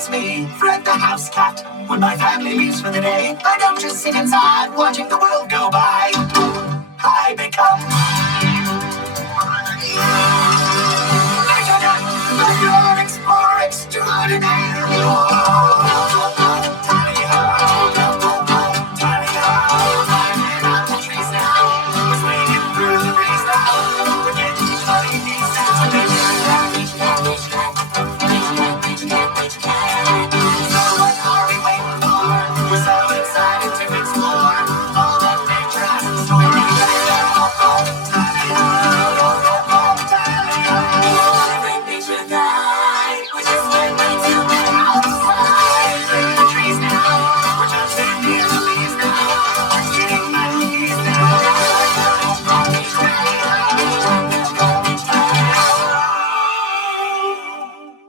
That's me, Fred the house cat. When my family leaves for the day, I don't just sit inside watching the world go by. I become Legend, the explorer extraordinaire.